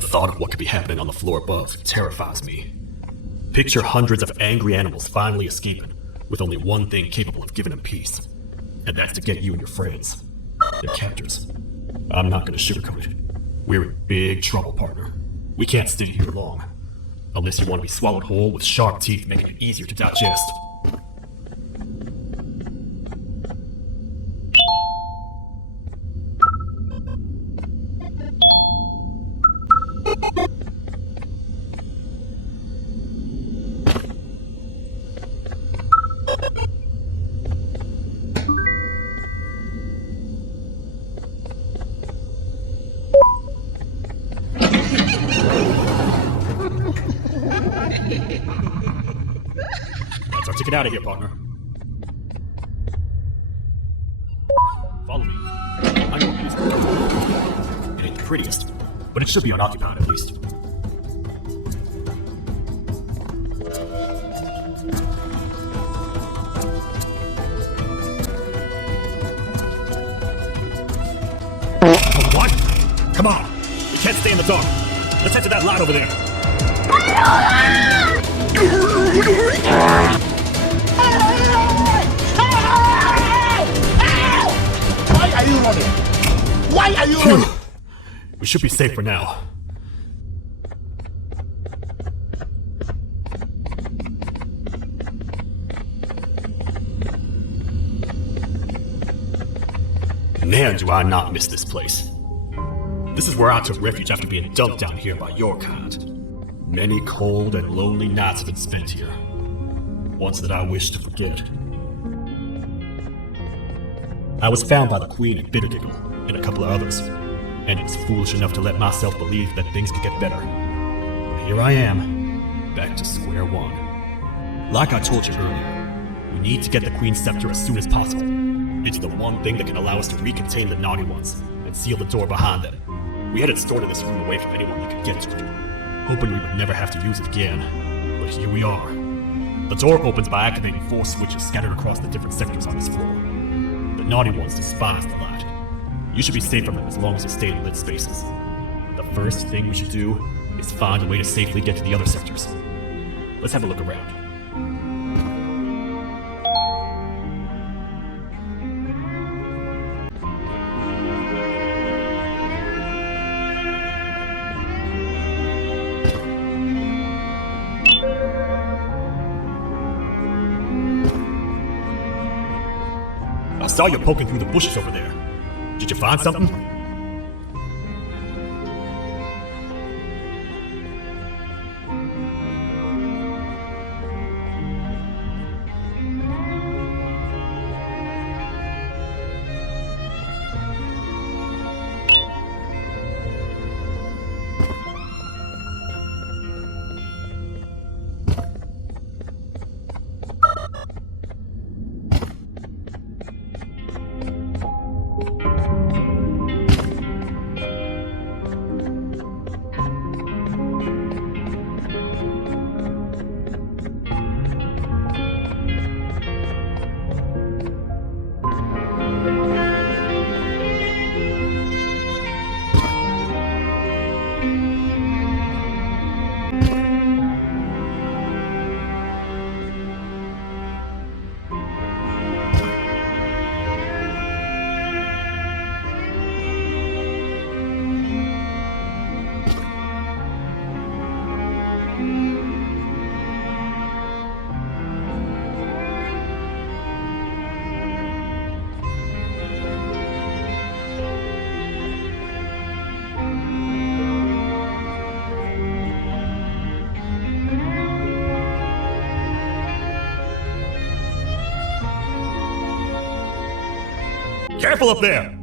The thought of what could be happening on the floor above terrifies me. Picture hundreds of angry animals finally escaping, with only one thing capable of giving them peace. And that's to get you and your friends, their captors. I'm not gonna sugarcoat it. We're in big trouble, partner. We can't stay here long. Unless you want to be swallowed whole with sharp teeth making it easier to digest. That's our ticket out of here, partner. Follow me. I know what it ain't the prettiest, but it should be unoccupied at least. What? Come on! We can't stay in the dark. Let's head to that lot over there. Why are you running? Why are you running? We should be safe for now. Man, do I not miss this place. This is where I took refuge after being dumped down here by your kind. Many cold and lonely nights have been spent here. Ones that I wish to forget. I was found by the Queen at Bittergiggle and a couple of others, and was foolish enough to let myself believe that things could get better. But here I am, back to square one. Like I told you earlier, we need to get the Queen's scepter as soon as possible. It's the one thing that can allow us to recontain the naughty ones and seal the door behind them. We had it stored in this room away from anyone that could get to it, hoping we would never have to use it again. But here we are. The door opens by activating 4 switches scattered across the different sectors on this floor. The naughty ones despise the light. You should be safe from them as long as you stay in lit spaces. The first thing we should do is find a way to safely get to the other sectors. Let's have a look around. I saw you poking through the bushes over there. Did you find something? Careful up there!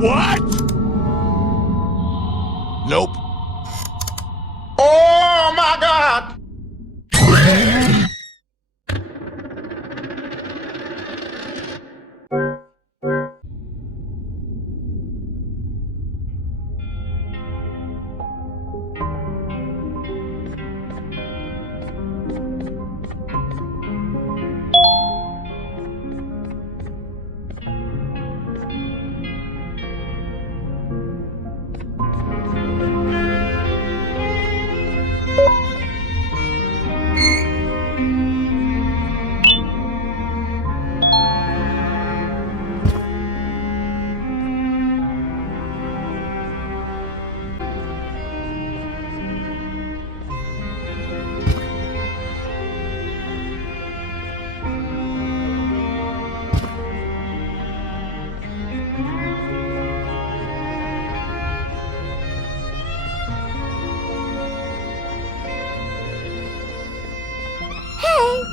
What? Nope. Oh my God!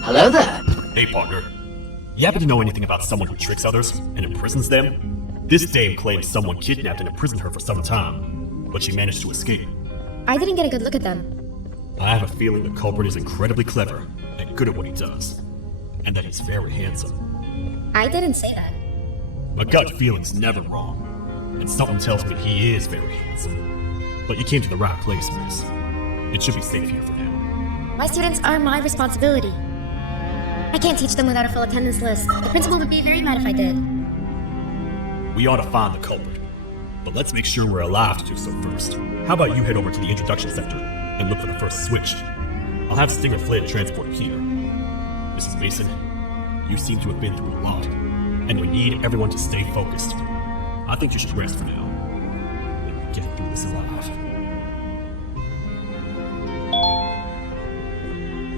Hello there. Hey, partner. You happen to know anything about someone who tricks others and imprisons them? This dame claims someone kidnapped and imprisoned her for some time, but she managed to escape. I didn't get a good look at them. I have a feeling the culprit is incredibly clever and good at what he does, and that he's very handsome. I didn't say that. My gut feeling's never wrong, and something tells me he is very handsome. But you came to the right place, miss. It should be safe here for now. My students are my responsibility. I can't teach them without a full attendance list. The principal would be very mad if I did. We ought to find the culprit, but let's make sure we're alive to do so first. How about you head over to the introduction sector and look for the first switch? I'll have Stinger Flynn transport here. Mrs. Mason, you seem to have been through a lot, and we need everyone to stay focused. I think you should rest for now. And get through this alive.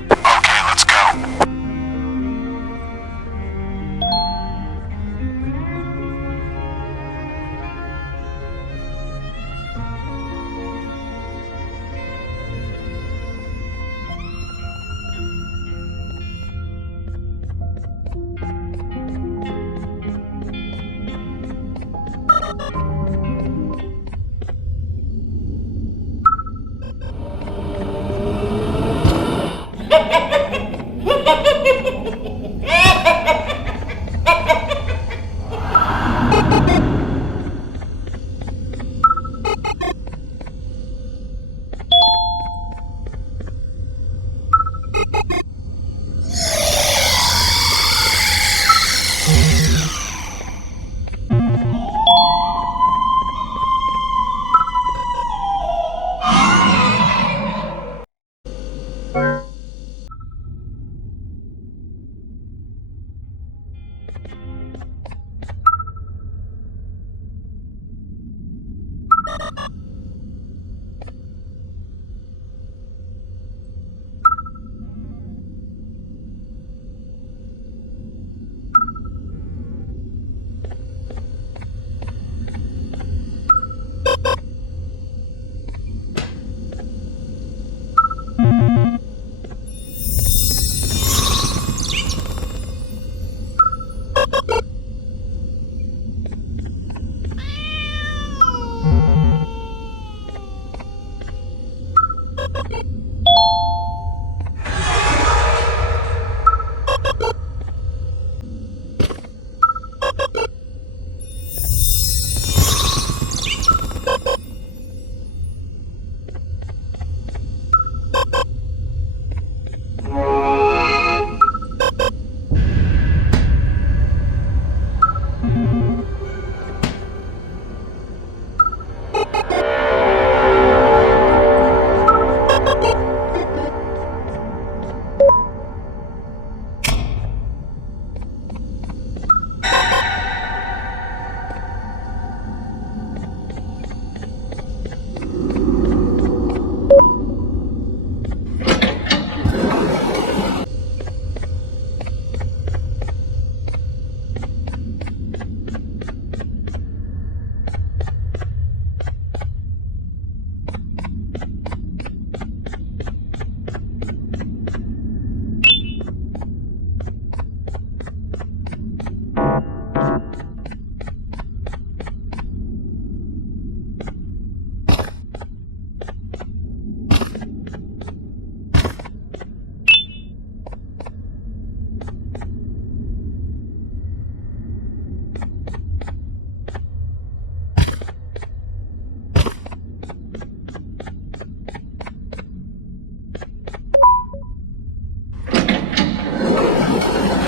Okay, let's go.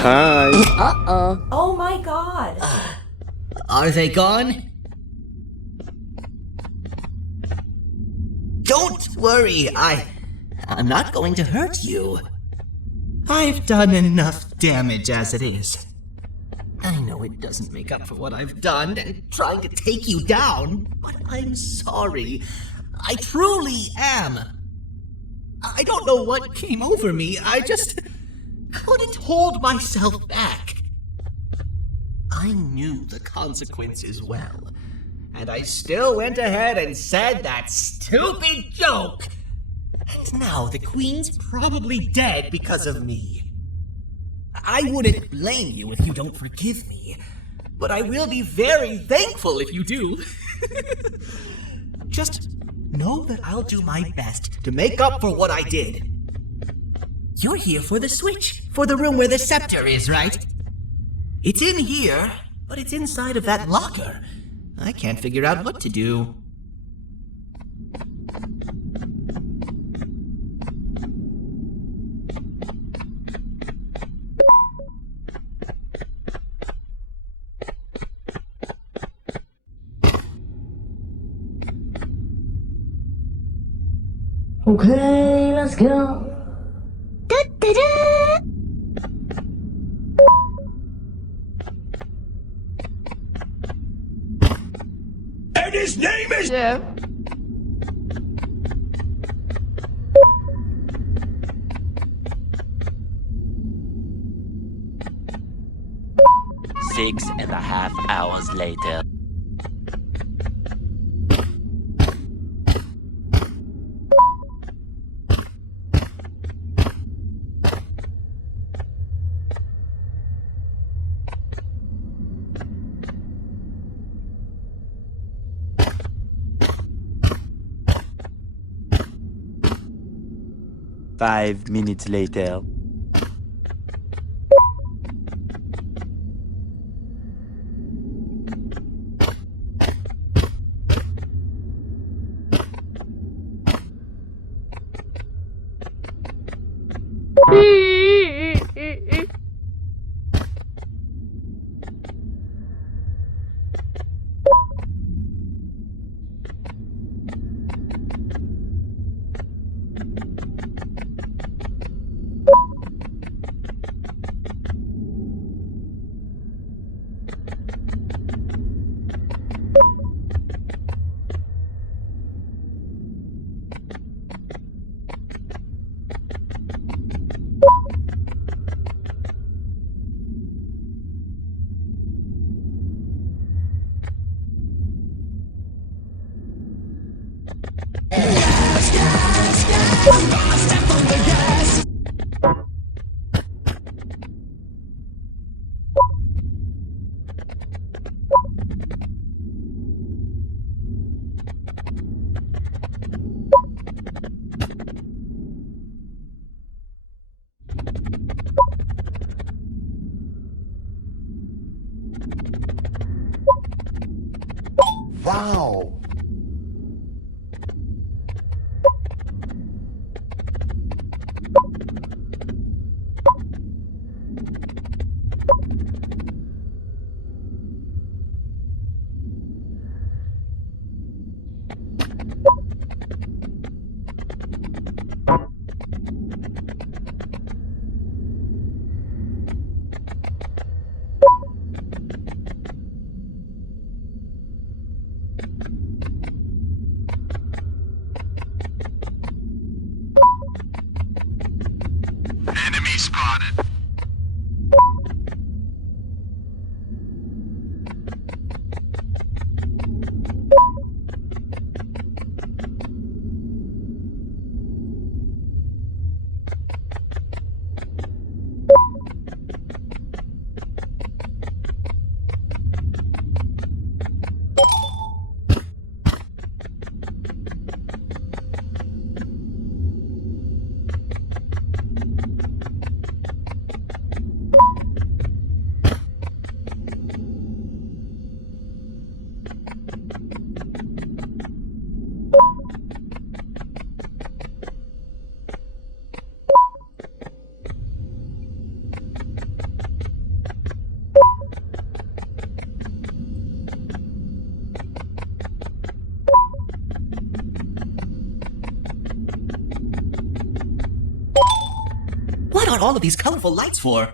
Hi. Oh my god. Are they gone? Don't worry, I'm not going to hurt you. I've done enough damage as it is. I know it doesn't make up for what I've done and trying to take you down, but I'm sorry. I truly am. I don't know what came over me. I just couldn't hold myself back. I knew the consequences well, and I still went ahead and said that stupid joke. And now the Queen's probably dead because of me. I wouldn't blame you if you don't forgive me, but I will be very thankful if you do. Just know that I'll do my best to make up for what I did. You're here for the switch, for the room where the scepter is, right? It's in here, but it's inside of that locker. I can't figure out what to do. Okay, let's go. And his name is... Jeff. Six and a half hours later. Five minutes later. Wow. What are all of these colorful lights for?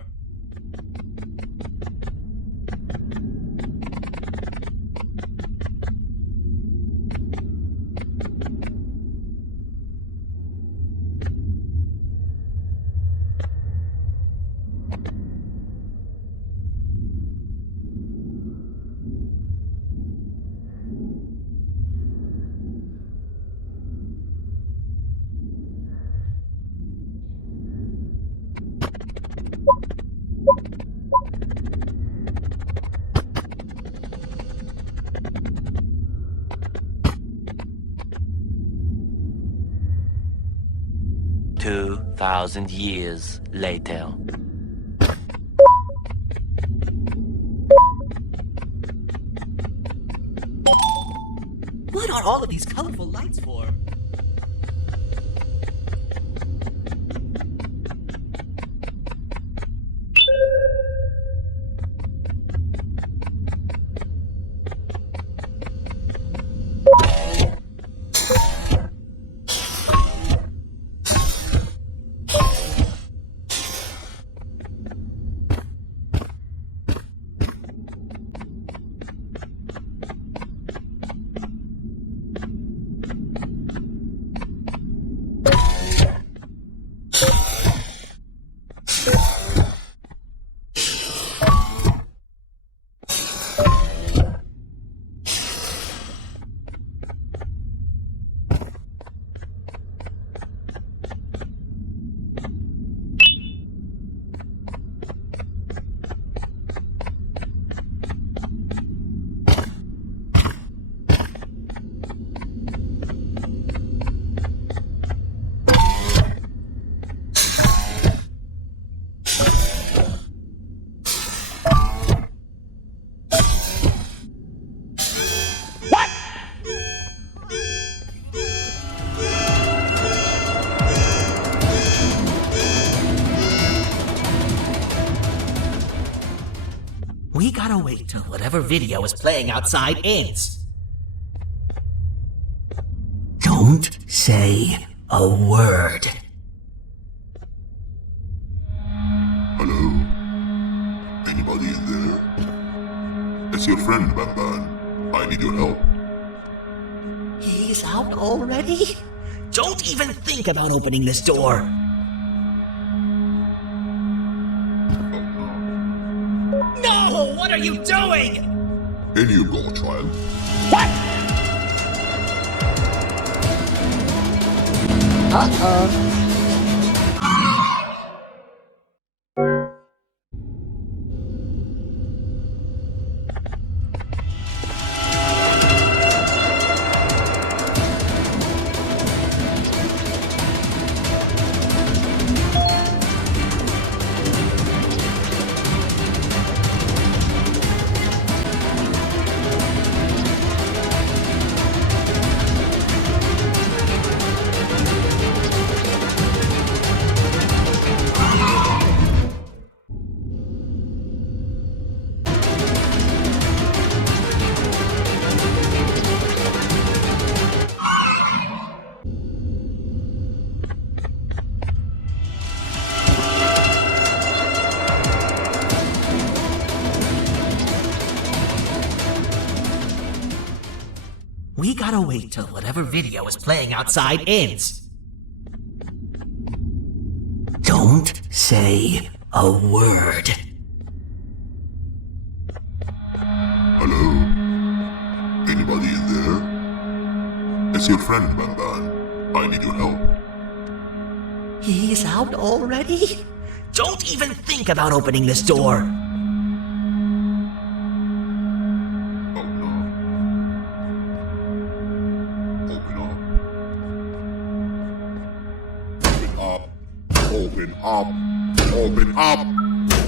$2,000 years later. What are all of these colorful lights for? We gotta wait till whatever video is playing outside ends. Don't say a word. Hello? Anybody in there? It's your friend, BanBan. I need your help. He's out already? Don't even think about opening this door. No! What are you doing? In you go, child. Uh-oh. We gotta wait till whatever video is playing outside ends. Don't say a word. Hello? Anybody in there? It's your friend, BanBan. I need your help. He's out already? Don't even think about opening this door. Oh no. Open up. Open up.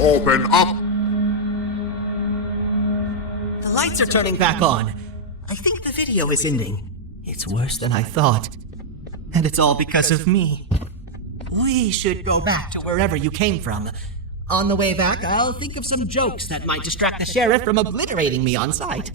Open up. The lights are turning back on. I think the video is ending. It's worse than I thought. And it's all because of me. We should go back to wherever you came from. On the way back, I'll think of some jokes that might distract the sheriff from obliterating me on sight.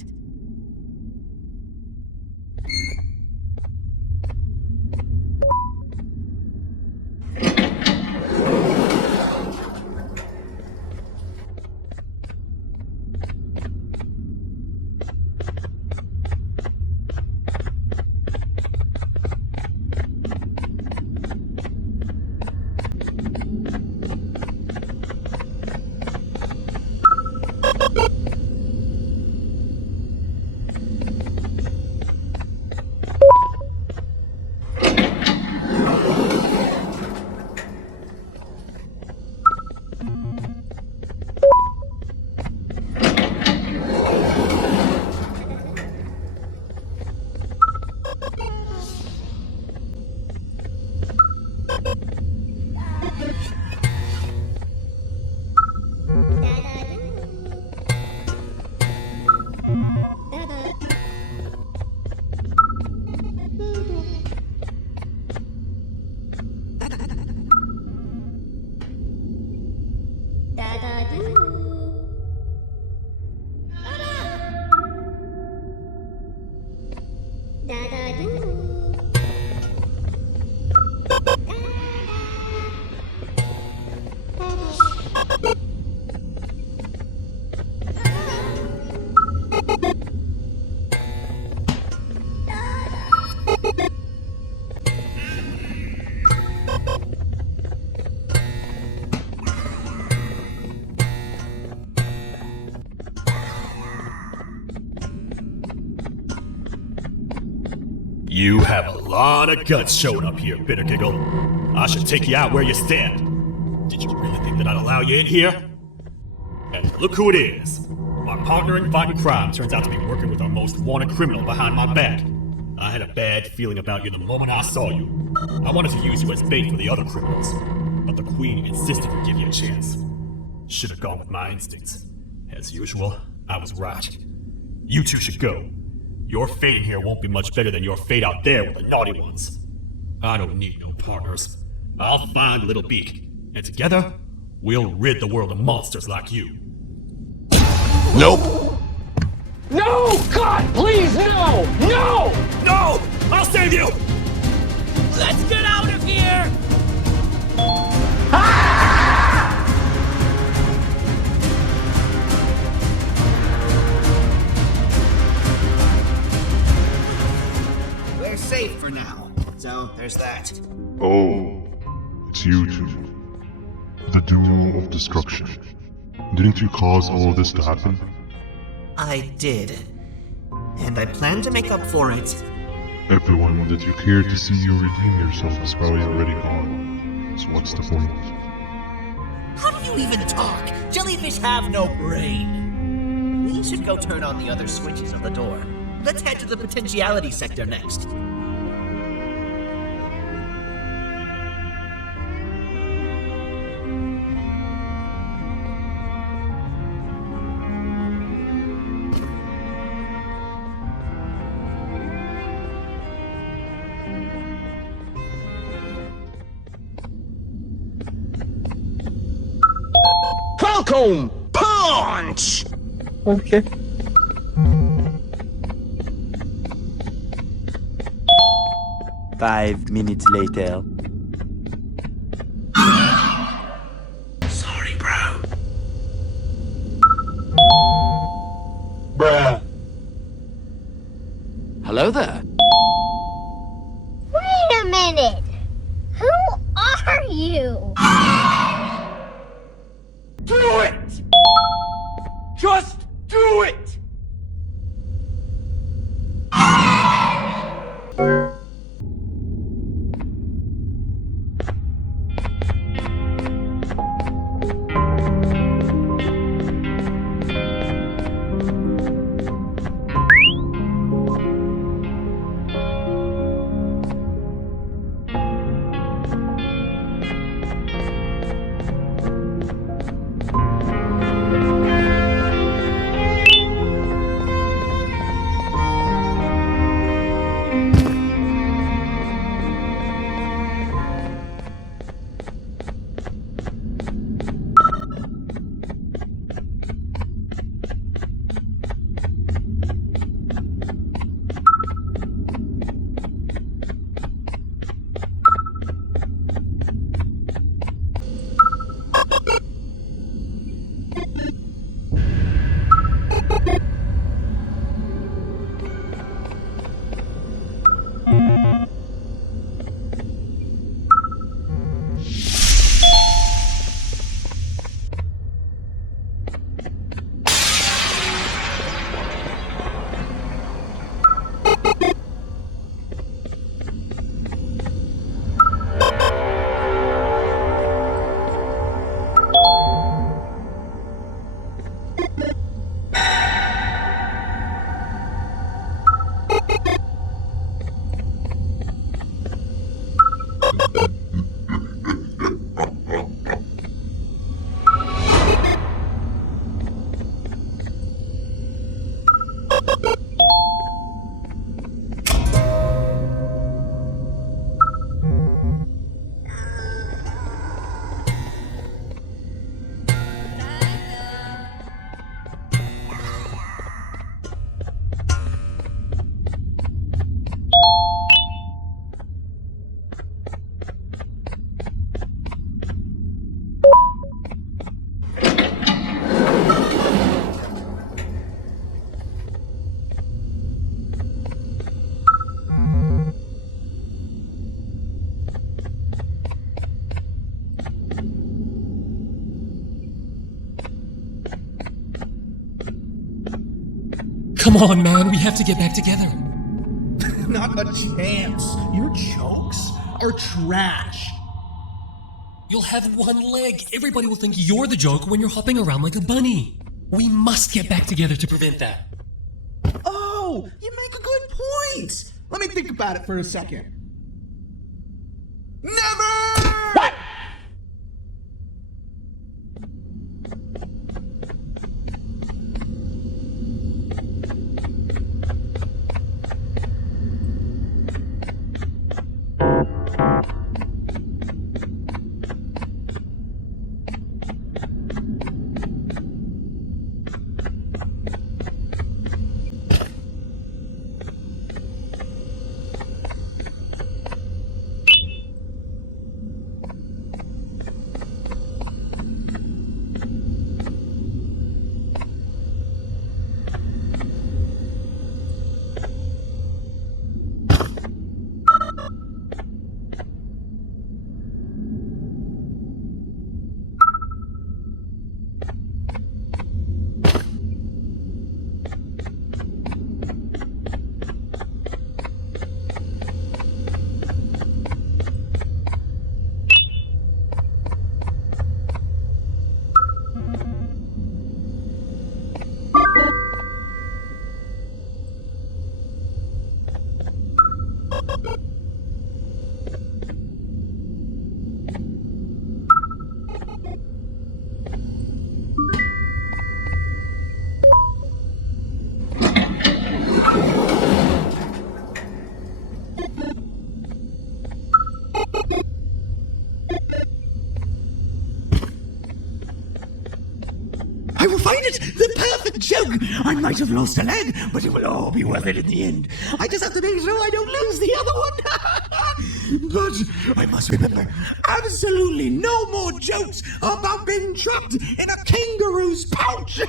You have a lot of guts showing up here, Bitter Giggle. I should take you out where you stand. Did you really think that I'd allow you in here? And look who it is. My partner in fighting crime turns out to be working with our most wanted criminal behind my back. I had a bad feeling about you the moment I saw you. I wanted to use you as bait for the other criminals, but the Queen insisted to give you a chance. Should have gone with my instincts. As usual, I was right. You two should go. Your fate in here won't be much better than your fate out there with the naughty ones. I don't need no partners. I'll find Little Beak, and together, we'll rid the world of monsters like you. Nope. No! God, please, no! No! No! I'll save you! Let's get out of here! We're safe for now, so there's that. Oh, it's you two. The duo of destruction. Didn't you cause all of this to happen? I did. And I plan to make up for it. Everyone that you care to see you redeem yourself is probably already gone. So what's the point? How do you even talk? Jellyfish have no brain. We should go turn on the other switches on the door. Let's head to the potentiality sector next. Falcon punch! Okay. Five minutes later. Sorry, bro. Bruh. Hello there. Wait a minute! Who are you? Do it! Just do it! Come on, man, we have to get back together. Not a chance. Your jokes are trash. You'll have one leg. Everybody will think you're the joke when you're hopping around like a bunny. We must get back together to prevent that. Oh, you make a good point. Let me think about it for a second. Never! What? I will find it! The perfect joke! I might have lost a leg, but it will all be worth it in the end. I just have to make sure I don't lose the other one. But I must remember, absolutely no more jokes about being trapped in a kangaroo's pouch.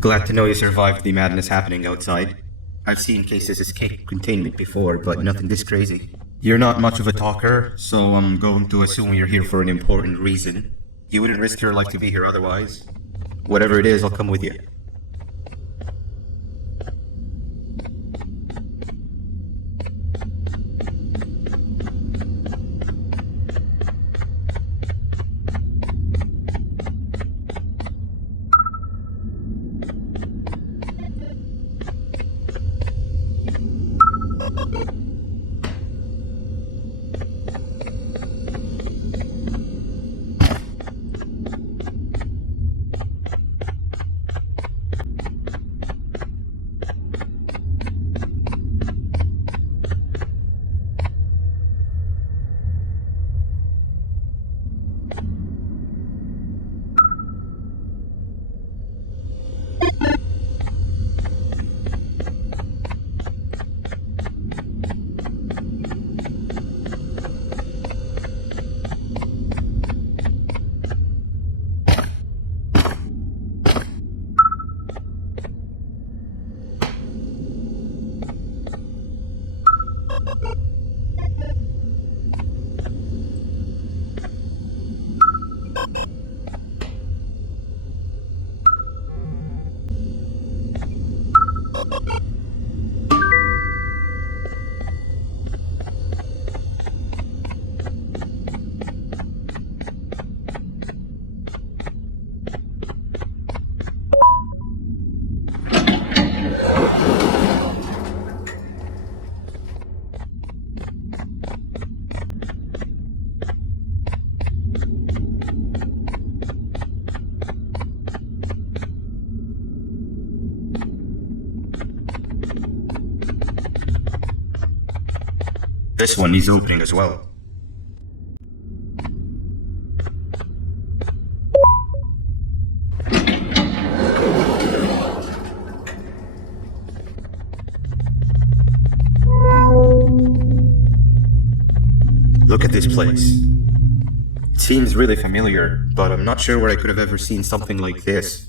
Glad to know you survived the madness happening outside. I've seen cases escape containment before, but nothing this crazy. You're not much of a talker, so I'm going to assume you're here for an important reason. You wouldn't risk your life to be here otherwise. Whatever it is, I'll come with you. This one needs opening as well. Look at this place. It seems really familiar, but I'm not sure where I could have ever seen something like this.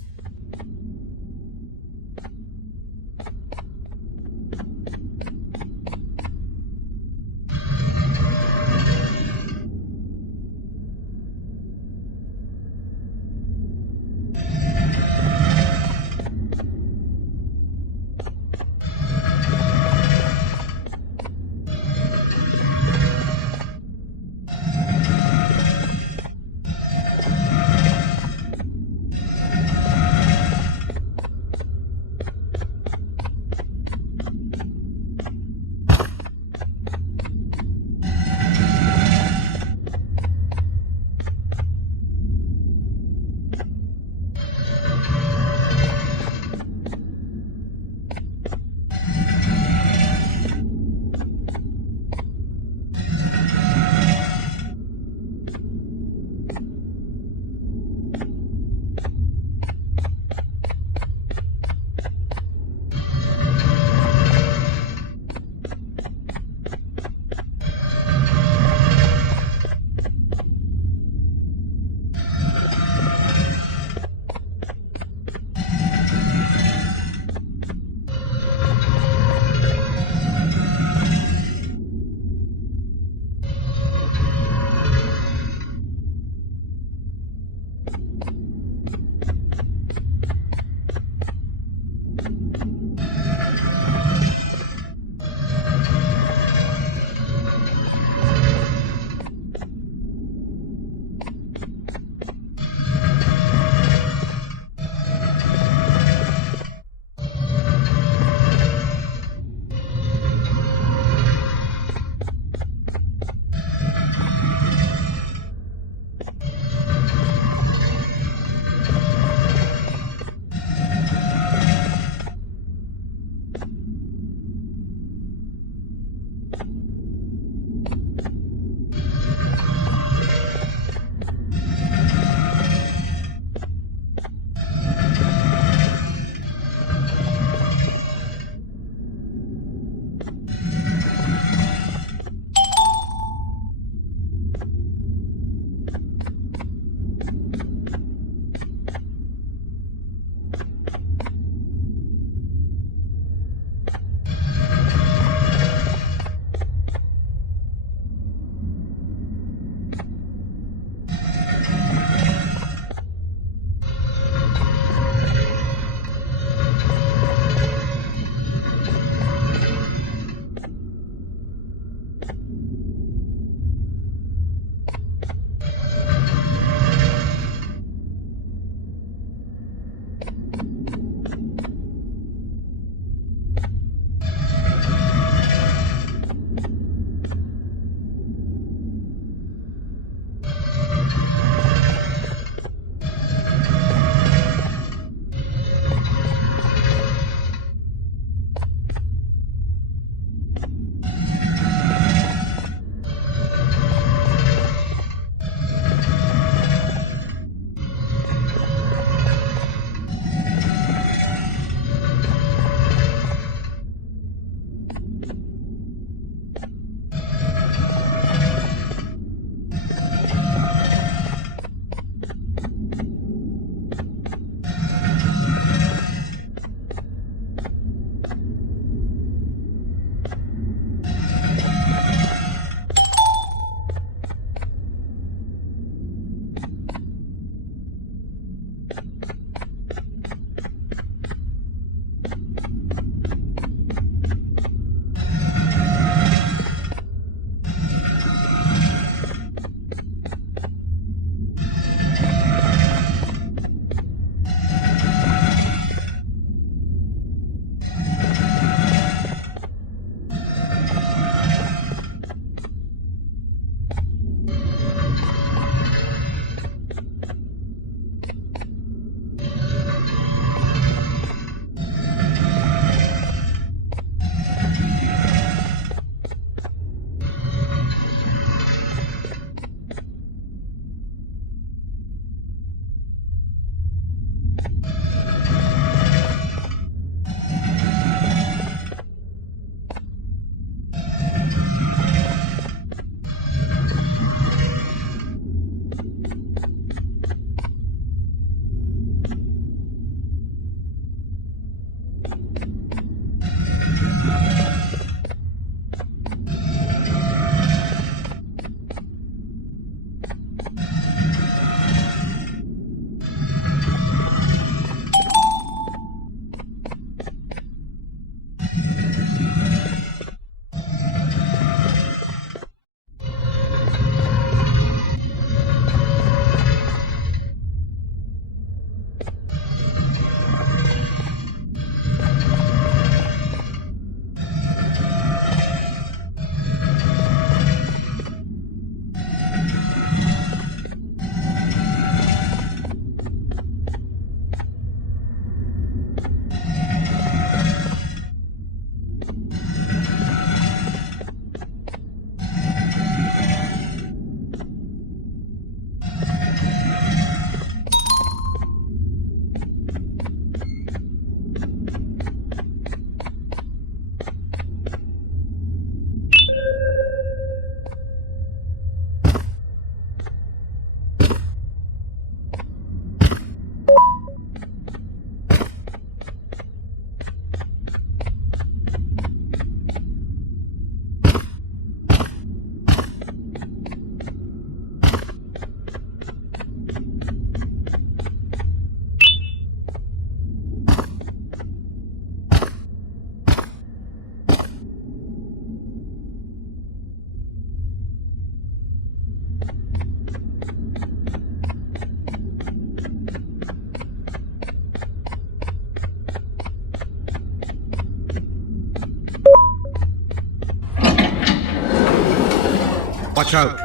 Watch out!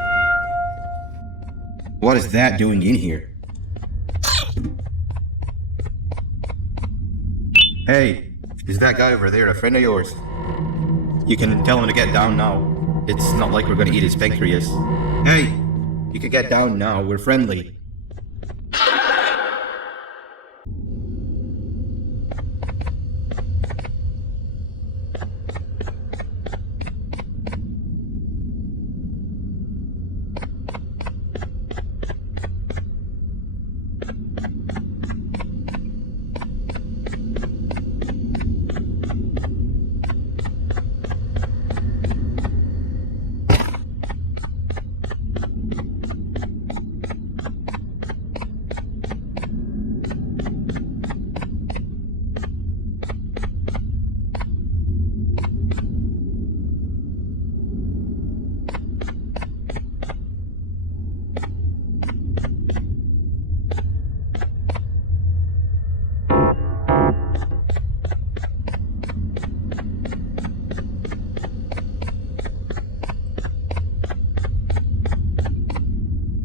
What is that doing in here? Hey, is that guy over there a friend of yours? You can tell him to get down now. It's not like we're gonna eat his pancreas. Hey, you can get down now, we're friendly.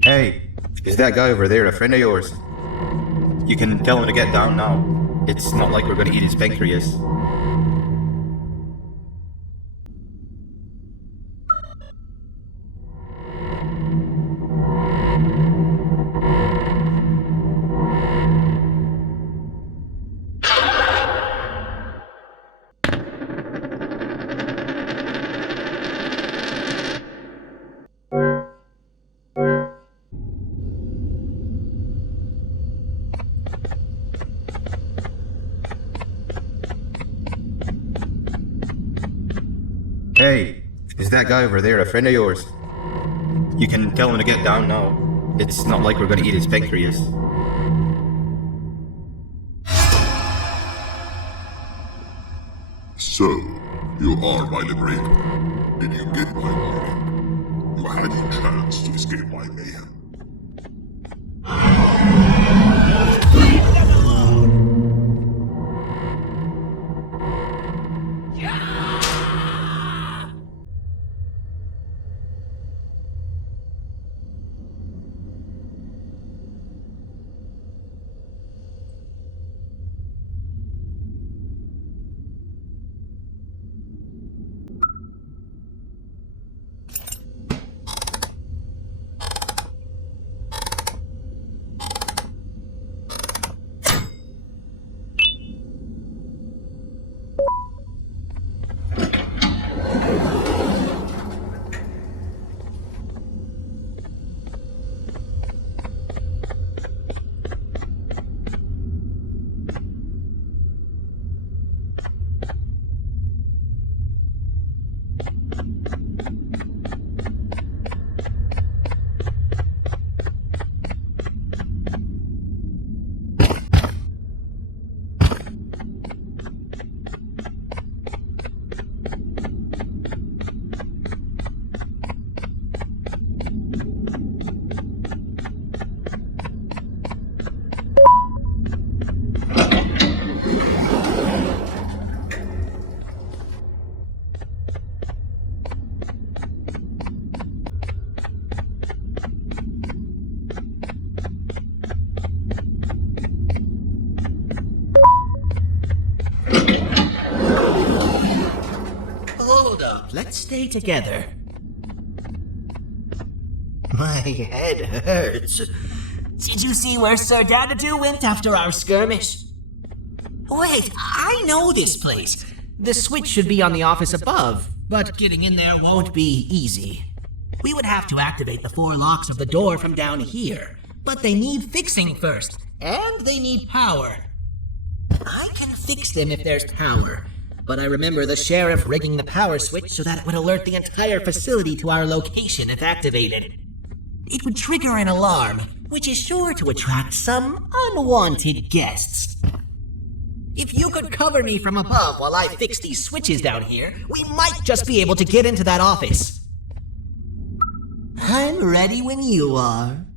Hey, is that guy over there a friend of yours? You can tell him to get down now. It's not like we're gonna eat his pancreas. Hey, is that guy over there a friend of yours? You can tell him to get down now. It's not like we're gonna eat his pancreas. So, you are my liberator. Did you get my warning? You had your chance to escape my mayhem. Hold up, let's stay together. My head hurts. Did you see where Sir Dadadoo went after our skirmish? Wait, I know this place. The switch should be on the office above, but getting in there won't be easy. We would have to activate the 4 locks of the door from down here, but they need fixing first, and they need power. I can fix them if there's power, but I remember the sheriff rigging the power switch so that it would alert the entire facility to our location if activated. It would trigger an alarm, which is sure to attract some unwanted guests. If you could cover me from above while I fix these switches down here, we might just be able to get into that office. I'm ready when you are.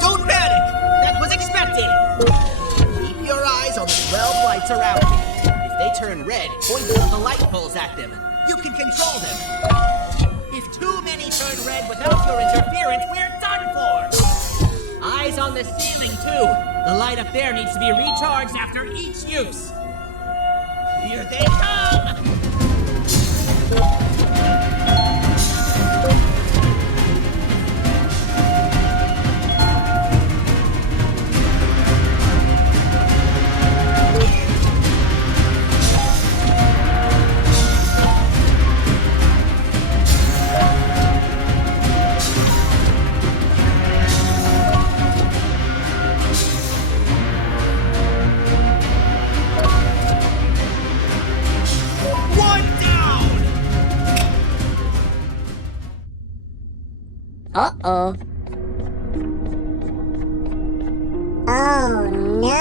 Don't panic! That was expected! Keep your eyes on the 12 lights around me. If they turn red, point one of the light poles at them. You can control them. If too many turn red without your interference, we're done for! Eyes on the ceiling, too. The light up there needs to be recharged after each use. Here they come! Uh-oh. Oh no!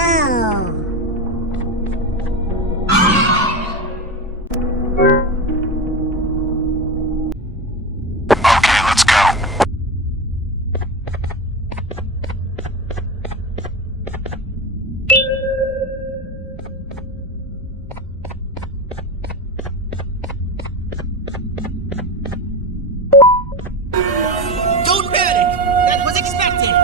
Okay, let's go. Don't panic! That was expected!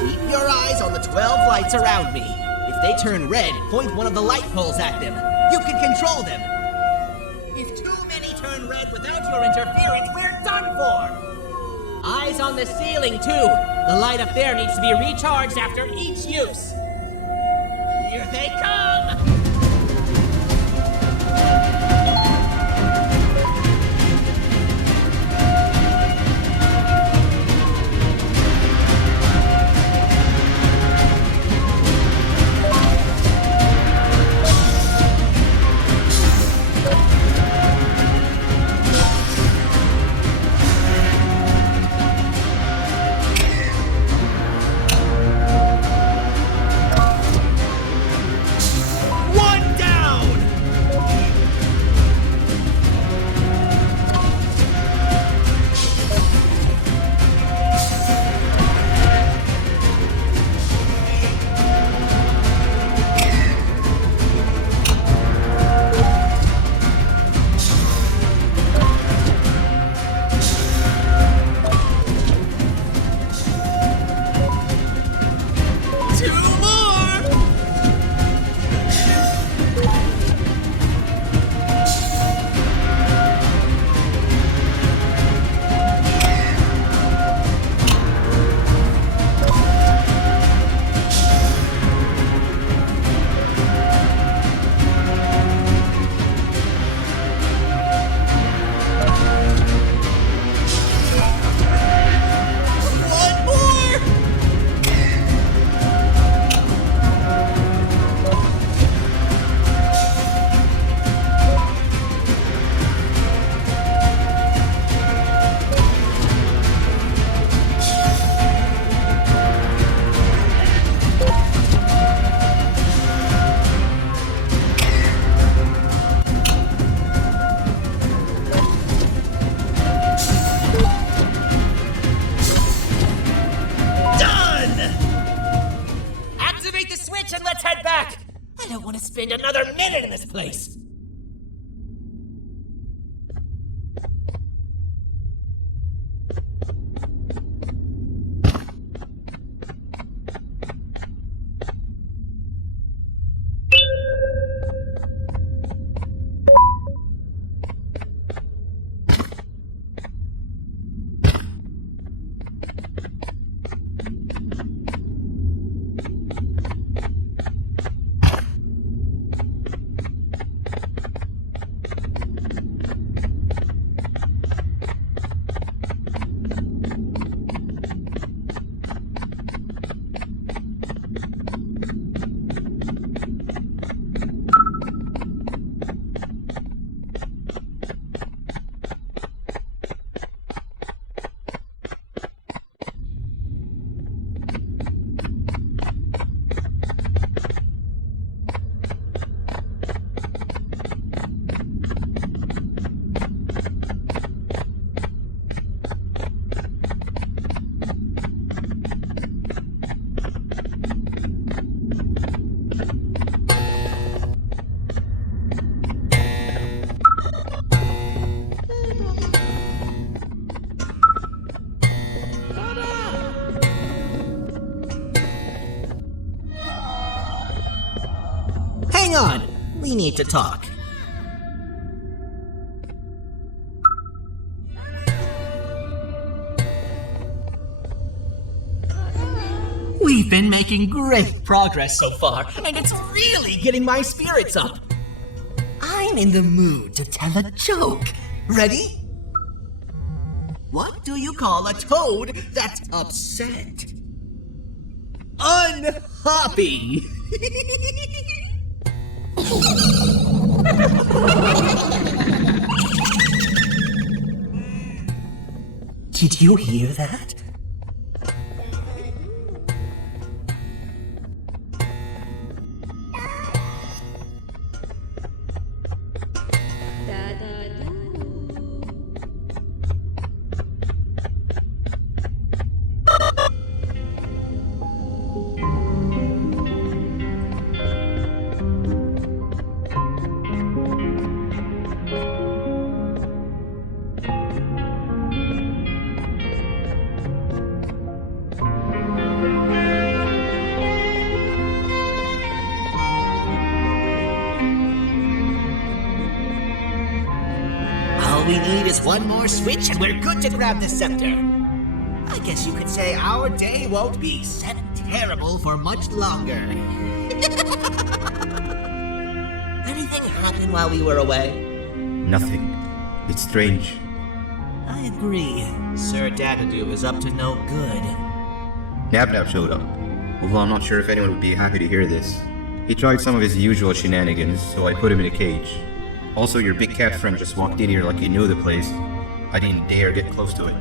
Keep your eyes on the 12 lights around me. If they turn red, point one of the light poles at them. You can control them. If too many turn red without your interference, we're done for! Eyes on the ceiling, too. The light up there needs to be recharged after each use. Here they come! One down! Two more! One more! Done! Activate the switch and let's head back! I don't want to spend another minute in this place! need to talk. We've been making great progress so far, and it's really getting my spirits up. I'm in the mood to tell a joke. Ready? What do you call a toad that's upset? Unhappy! Did you hear that? All we need is one more switch and we're good to grab the scepter. I guess you could say our day won't be set terrible for much longer. Anything happen while we were away? Nothing. It's strange. I agree. Sir Dadadoo is up to no good. Nab showed up. Although I'm not sure if anyone would be happy to hear this. He tried some of his usual shenanigans, so I put him in a cage. Also, your big cat friend just walked in here like he knew the place. I didn't dare get close to it.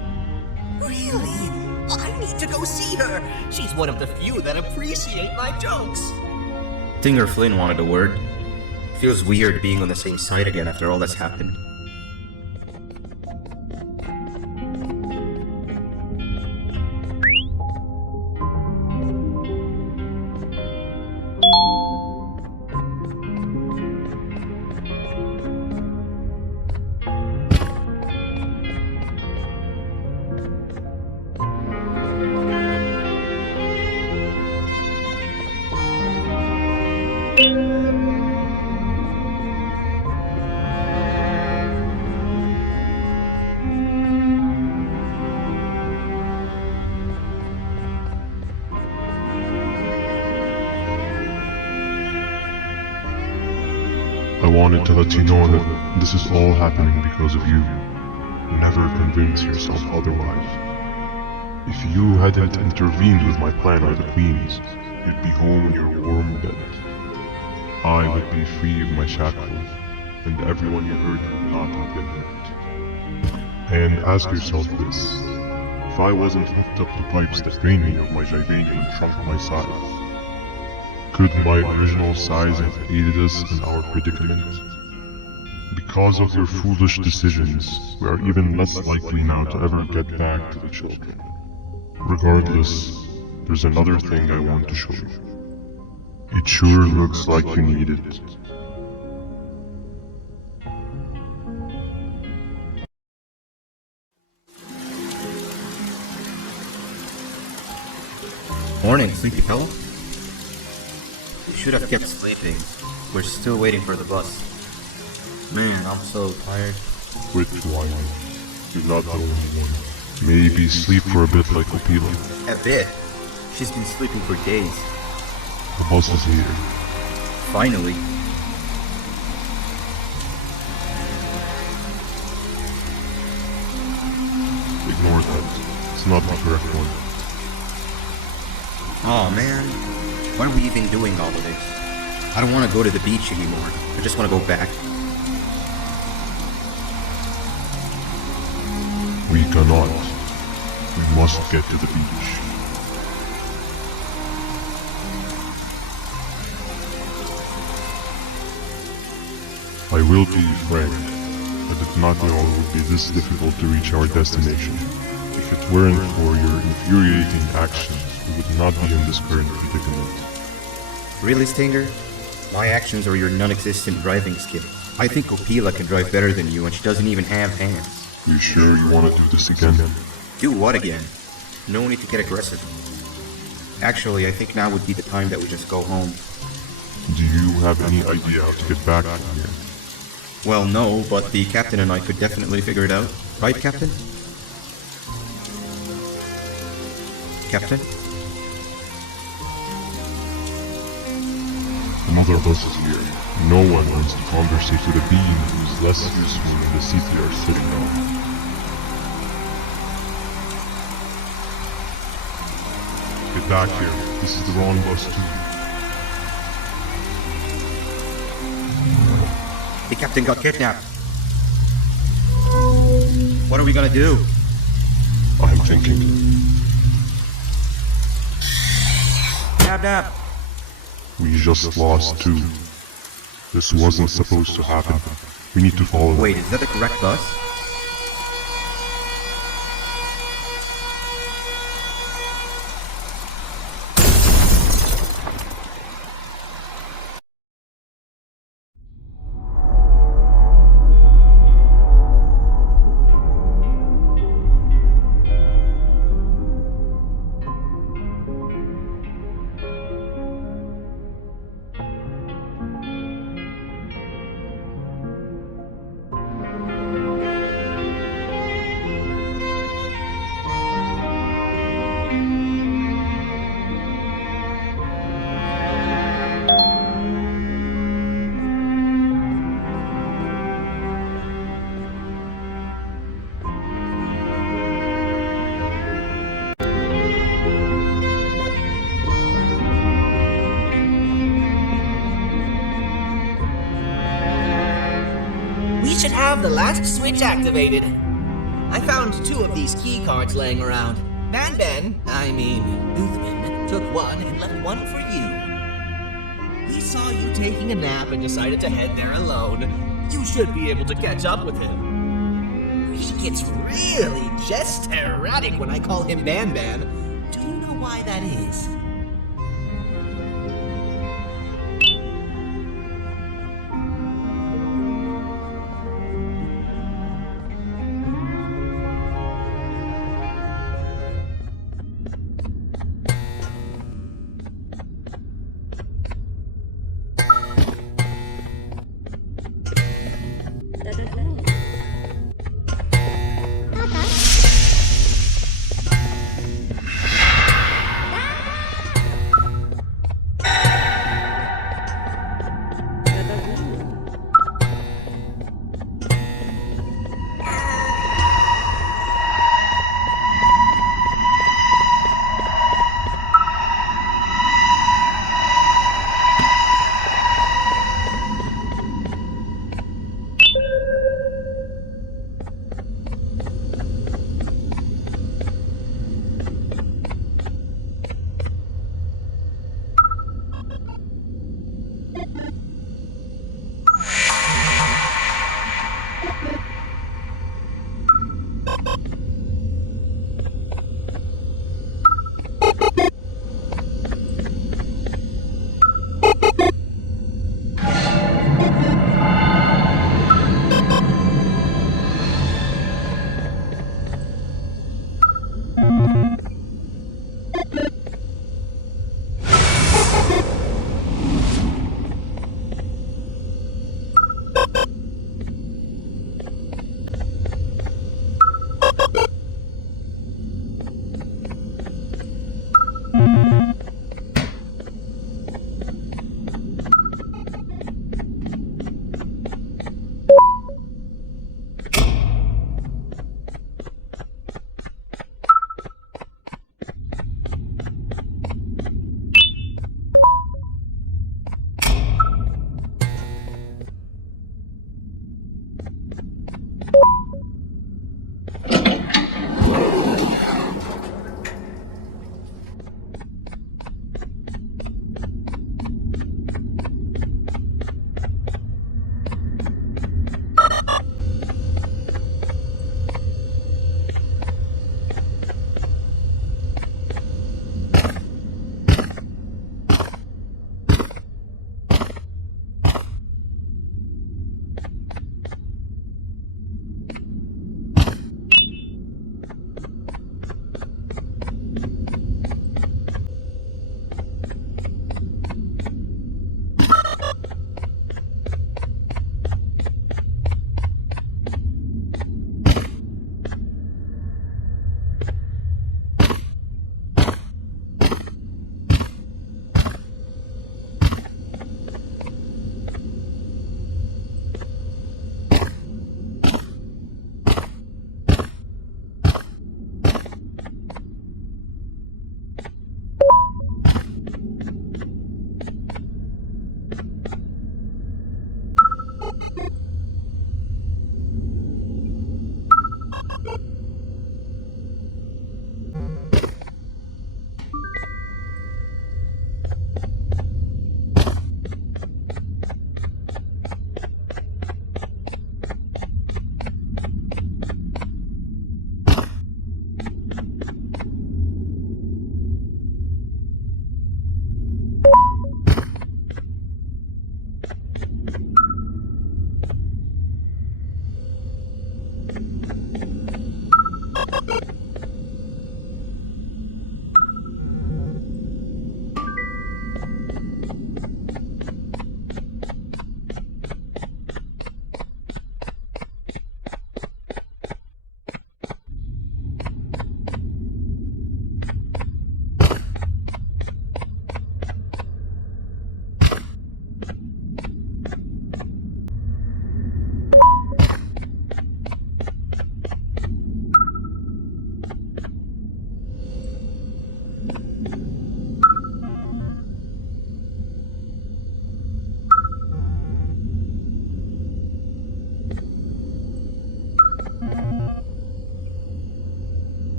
Really? I need to go see her. She's one of the few that appreciate my jokes. Stinger Flynn wanted a word. Feels weird being on the same side again after all that's happened. I wanted to let you know that this is all happening because of you. Never convince yourself otherwise. If you hadn't intervened with my plan with the queens, you'd be home in your warm bed. I would be free of my shackles, and everyone you hurt would not have been hurt. And ask yourself this: if I wasn't hooked up to pipes that drain me of my givanium and shrunk my size, could my original size have aided us in our predicament? Because of your foolish decisions, we are even less likely now to ever get back to the children. Regardless, there's another thing I want to show you. It sure looks like you need it. Morning, sleepy fellow. We should have kept sleeping. We're still waiting for the bus. Man, I'm so tired. Quit whining. You're not the only one. Maybe sleep for a bit like Opila. A bit? She's been sleeping for days. The bus is here. Finally. Ignore that. It's not the correct one. Aw, man. Why are we even doing all of this? I don't want to go to the beach anymore. I just want to go back. We cannot. We must get to the beach. I will be frank. I did not know it would be this difficult to reach our destination. If it weren't for your infuriating actions, we would not be in this current predicament. Really, Stinger? My actions are your non-existent driving skill. I think Opila can drive better than you and she doesn't even have hands. You sure you want to do this again? Do what again? No need to get aggressive. Actually, I think now would be the time that we just go home. Do you have any idea how to get back from here? Well, no, but the captain and I could definitely figure it out. Right, Captain? Captain? The mother of us is here. No one wants to conversate with a being who's less useful than the seat they are sitting on. Get back here. This is the wrong bus too. The captain got kidnapped. What are we gonna do? I'm thinking. Dab dab. We just lost two. This wasn't supposed to happen. We need to follow them. Wait, is that the correct bus? We should have the last switch activated. I found 2 of these key cards laying around. BanBan, I mean, Uthman, took one and left one for you. He saw you taking a nap and decided to head there alone. You should be able to catch up with him. He gets really just erratic when I call him BanBan. Do you know why that is?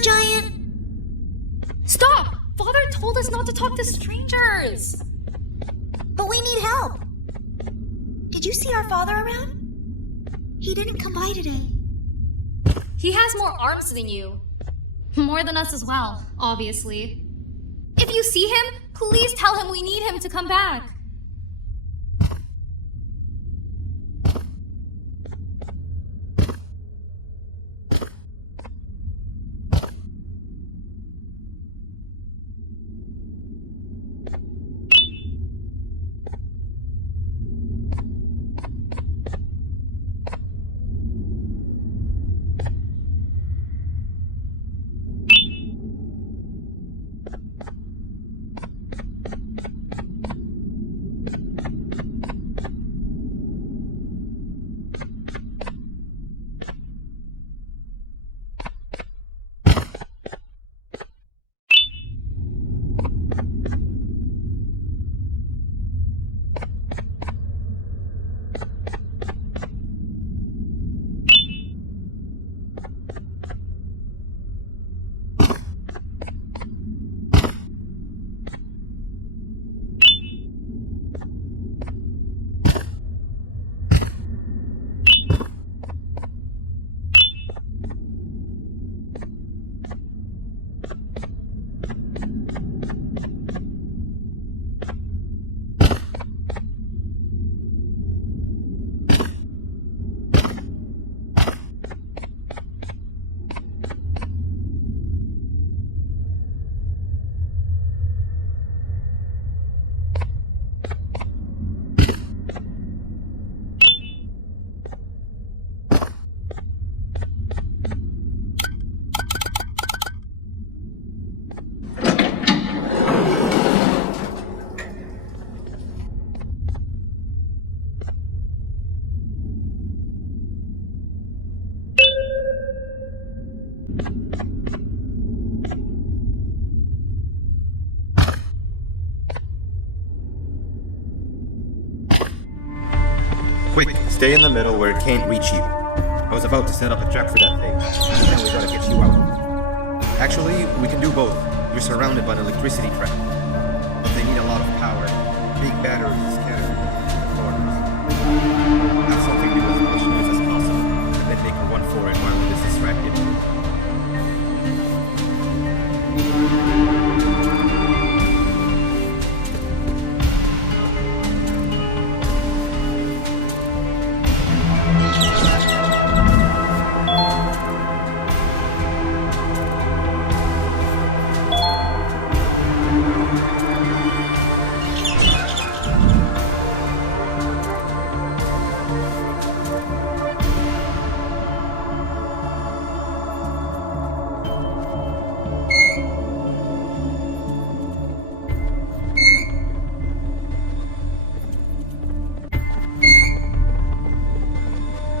snow giant. Stop! Father told us not to talk to strangers! But we need help. Did you see our father around? He didn't come by today. He has more arms than you. More than us as well, obviously. If you see him, please tell him we need him to come back. Quick, stay in the middle where it can't reach you. I was about to set up a trap for that thing. Now we gotta get you out. Actually, we can do both. You're surrounded by an electricity trap. But they need a lot of power. Big batteries scattered into corners. Have something to do as much noise as possible, and then make her run for it while it is distracted.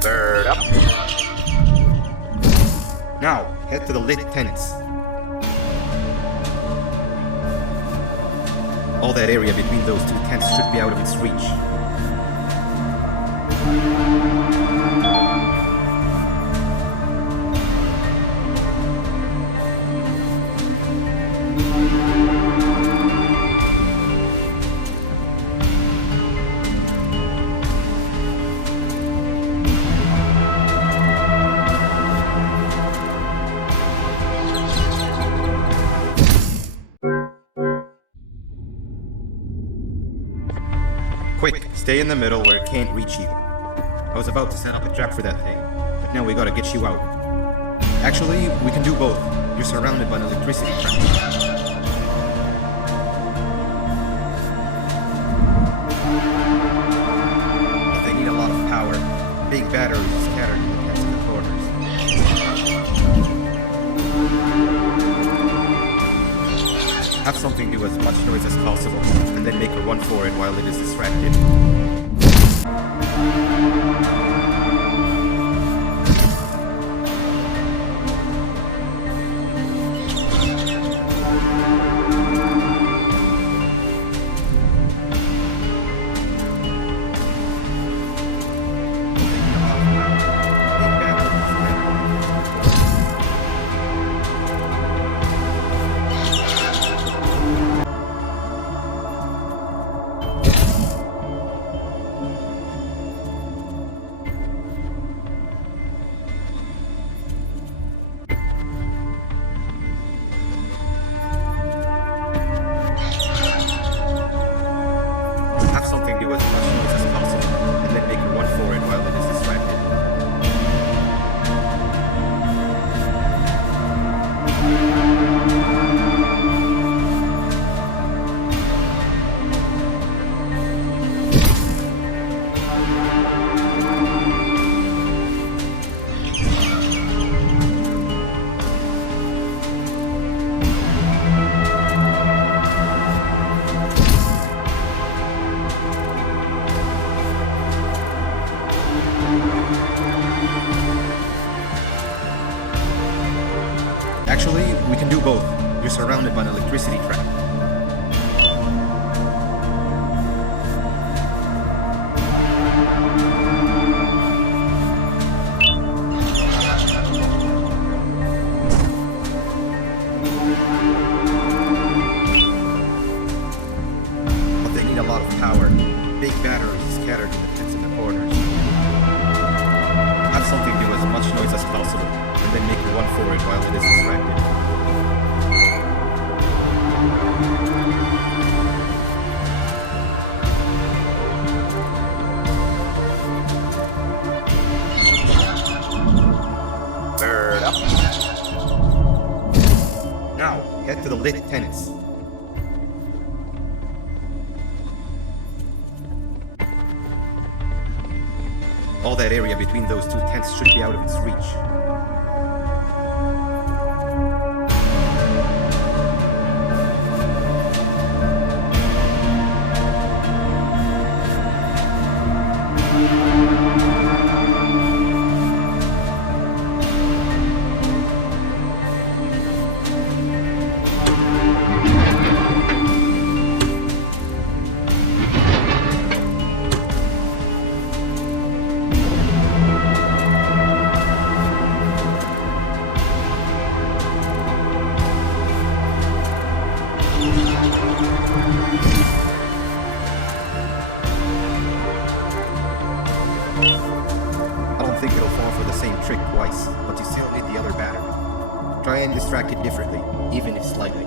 Third up. Now, head to the lit tents. All that area between those two tents should be out of its reach. Quick, stay in the middle where it can't reach you. I was about to set up a trap for that thing, but now we gotta get you out. Actually, we can do both. You're surrounded by an electricity trap. But they need a lot of power. Big batteries scattered into the corners. Have something do as much noise as possible, and then make a run for it while it is distracted. Actually, we can do both. You're surrounded by an electricity trap. But they need a lot of power. Big batteries scattered in the pits in the corners. Have something do as much noise as possible, and then make a run for it while it is distracted. Bird up. Now, head to the lit tents. All that area between those two tents should be out of its reach. I don't think it'll fall for the same trick twice, but you still need the other battery. Try and distract it differently, even if slightly.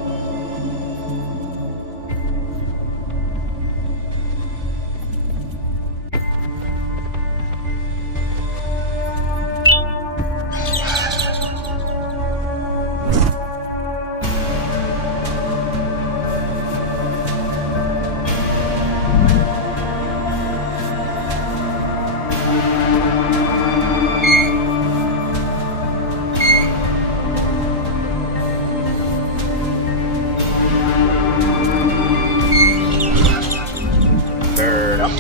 Bird up.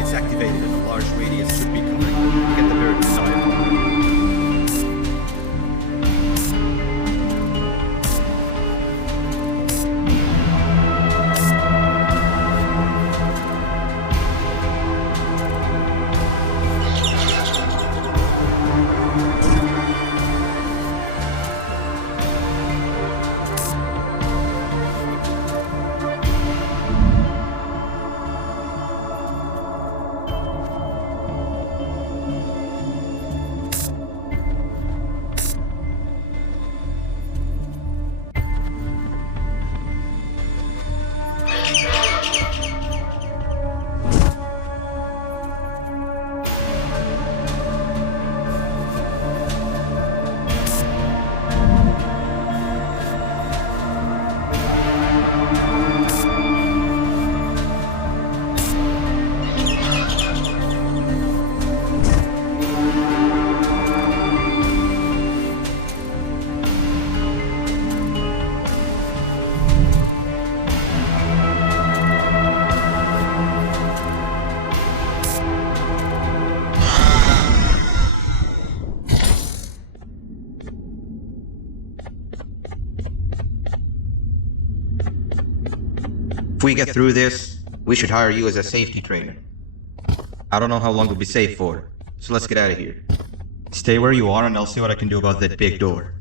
It's activated and a large radius should be covering. Get the bird inside. If we get through this, we should hire you as a safety trainer. I don't know how long we'll be safe for, so let's get out of here. Stay where you are and I'll see what I can do about that big door.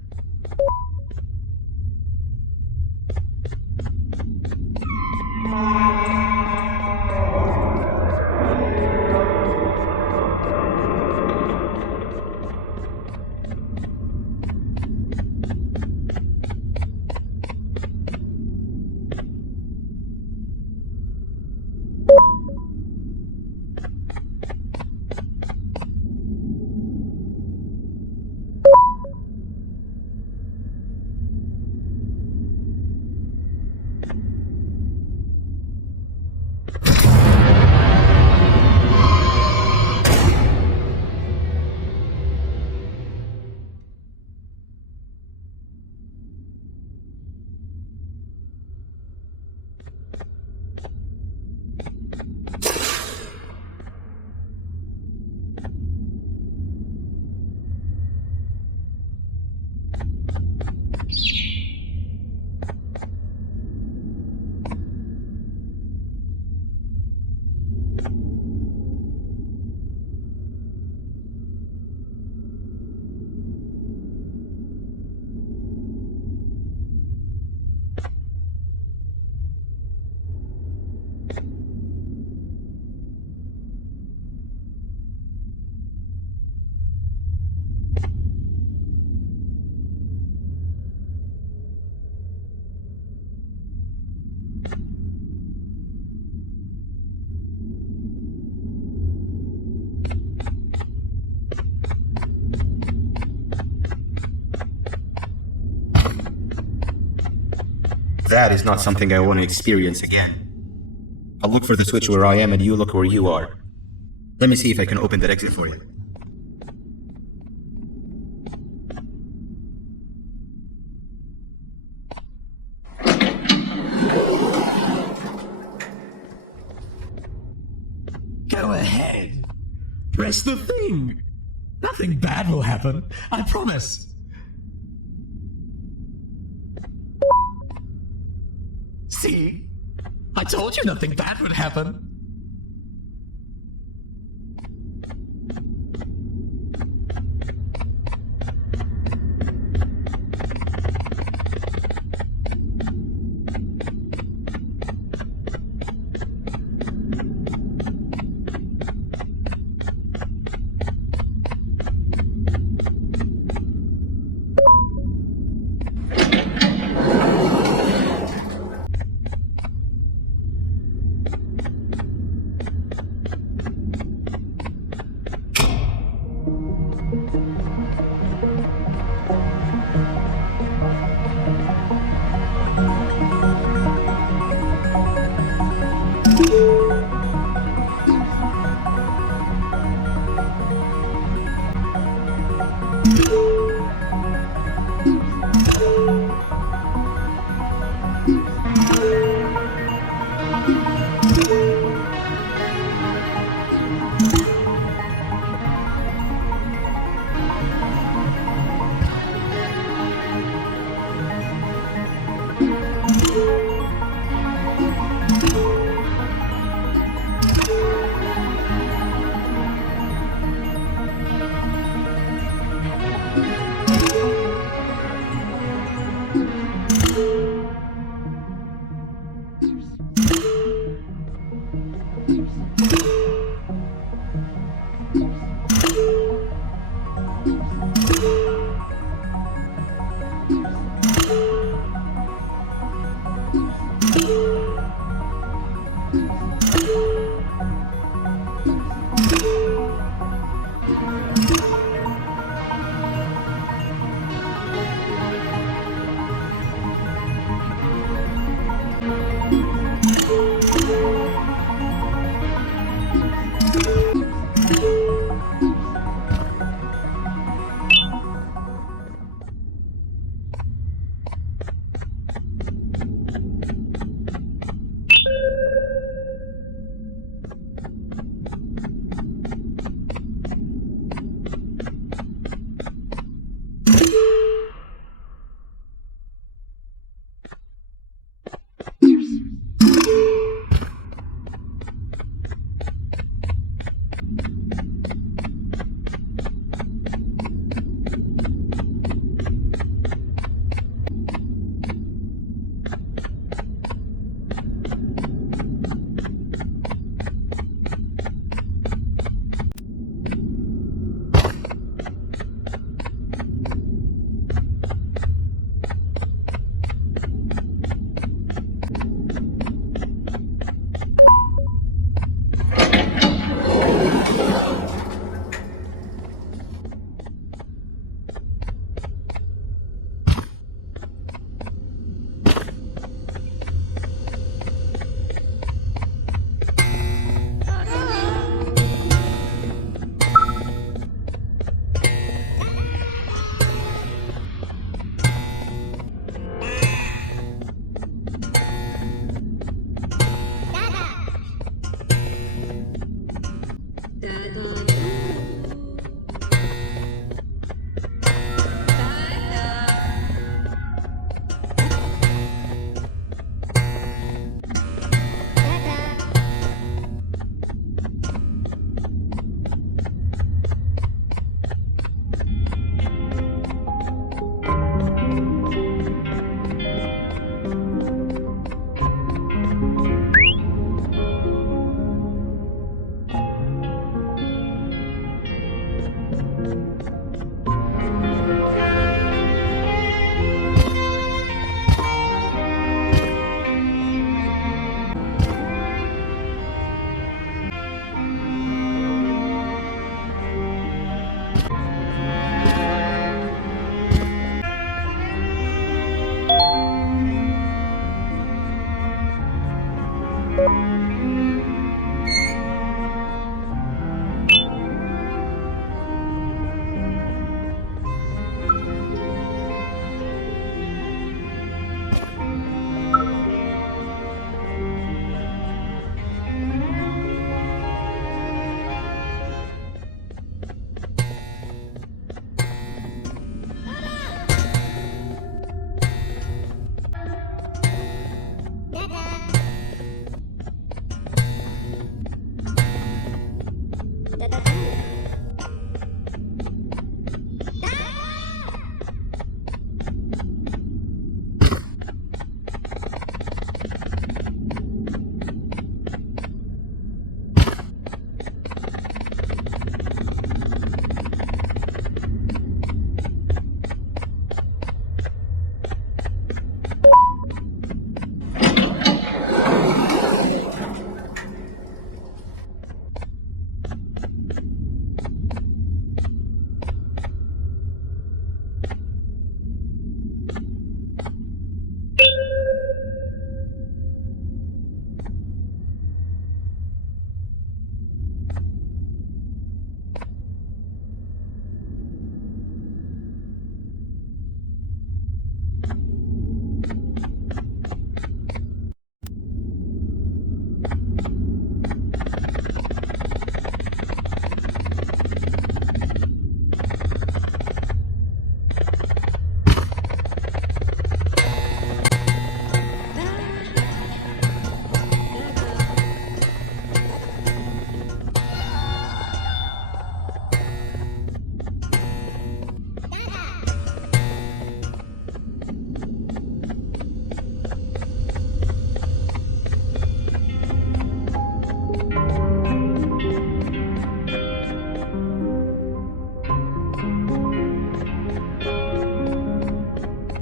That is not something I want to experience again. I'll look for the switch where I am and you look where you are. Let me see if I can open that exit for you. Go ahead. Press the thing. Nothing bad will happen. I promise. See? I told you nothing bad would happen.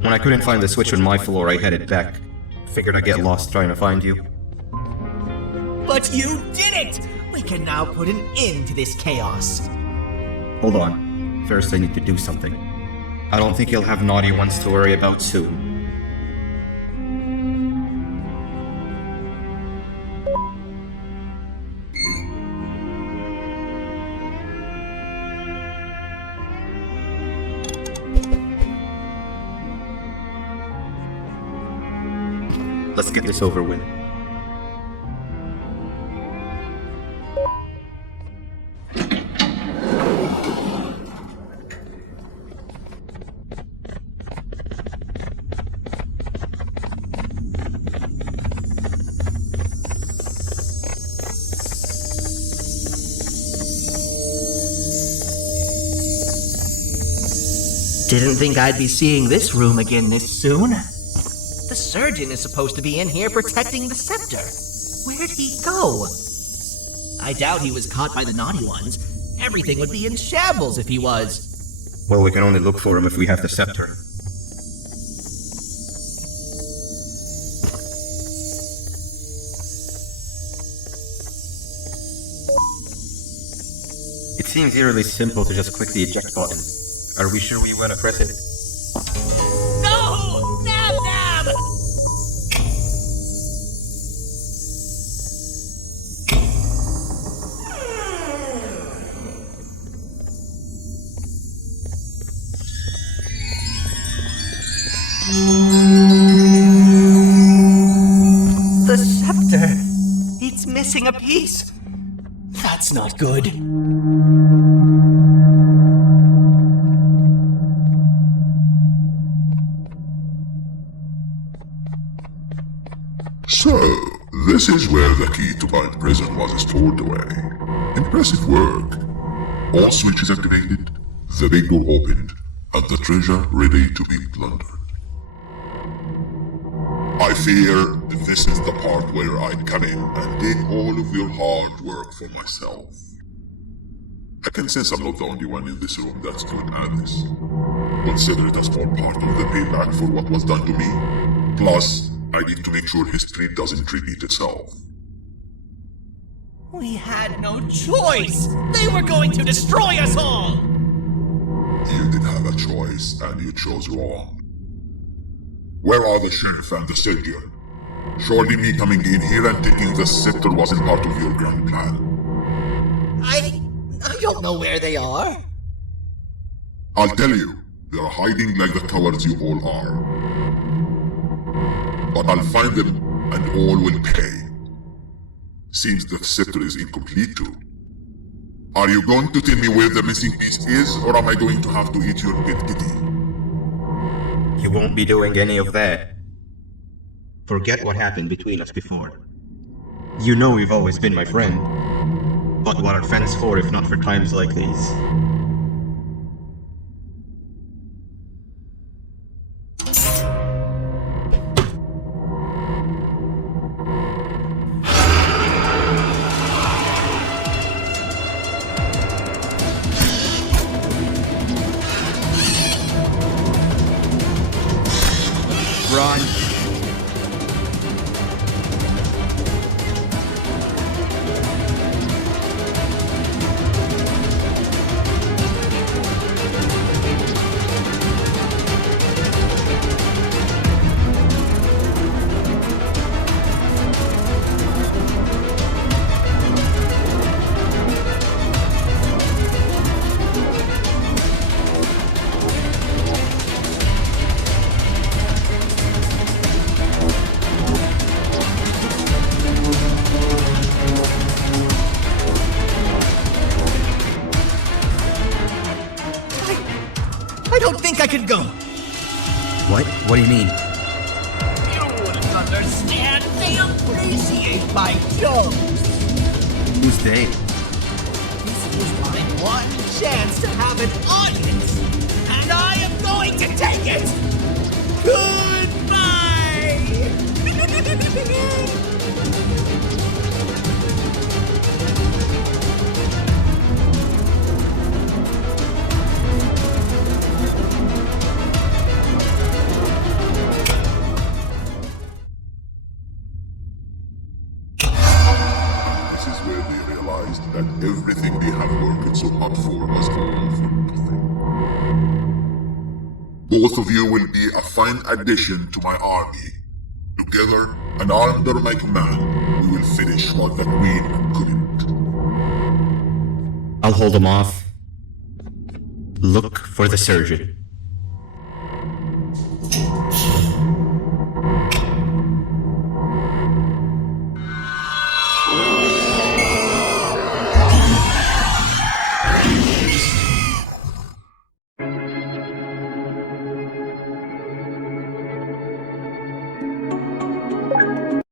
When I couldn't find the switch on my floor, I headed back. Figured I'd get lost trying to find you. But you did it! We can now put an end to this chaos. Hold on. First, I need to do something. I don't think you'll have naughty ones to worry about soon. Let's get this over with. Didn't think I'd be seeing this room again this soon. The surgeon is supposed to be in here protecting the scepter. Where'd he go? I doubt he was caught by the naughty ones. Everything would be in shambles if he was. Well, we can only look for him if we have the scepter. It seems eerily simple to just click the eject button. Are we sure we want to press it? No! Nab Nab! The scepter! It's missing a piece! That's not good. So, this is where the key to my prison was stored away. Impressive work. All switches activated, the big door opened, and the treasure ready to be plundered. I fear this is the part where I come in and take all of your hard work for myself. I can sense I'm not the only one in this room that's good at this. Consider it a small part of the payback for what was done to me. Plus, I need to make sure history doesn't repeat itself. We had no choice! They were going to destroy us all! You did have a choice, and you chose wrong. Where are the sheriff and the surgeon? Surely me coming in here and taking the scepter wasn't part of your grand plan. I don't know where they are. I'll tell you, they're hiding like the cowards you all are. But I'll find them, and all will pay. Seems the scepter is incomplete too. Are you going to tell me where the missing piece is, or am I going to have to eat your pet kitty? You won't be doing any of that. Forget what happened between us before. You know you've always been my friend. But what are friends for if not for times like these? Run! I don't think I could go. What? What do you mean? You wouldn't understand. They appreciate my jokes. Who's they? This is my one chance to have an audience, and I am going to take it. Goodbye. realized that everything we have worked so hard for was all for nothing. Both of you will be a fine addition to my army. Together, and under my command, we will finish what the Queen couldn't. I'll hold him off. Look for the surgeon.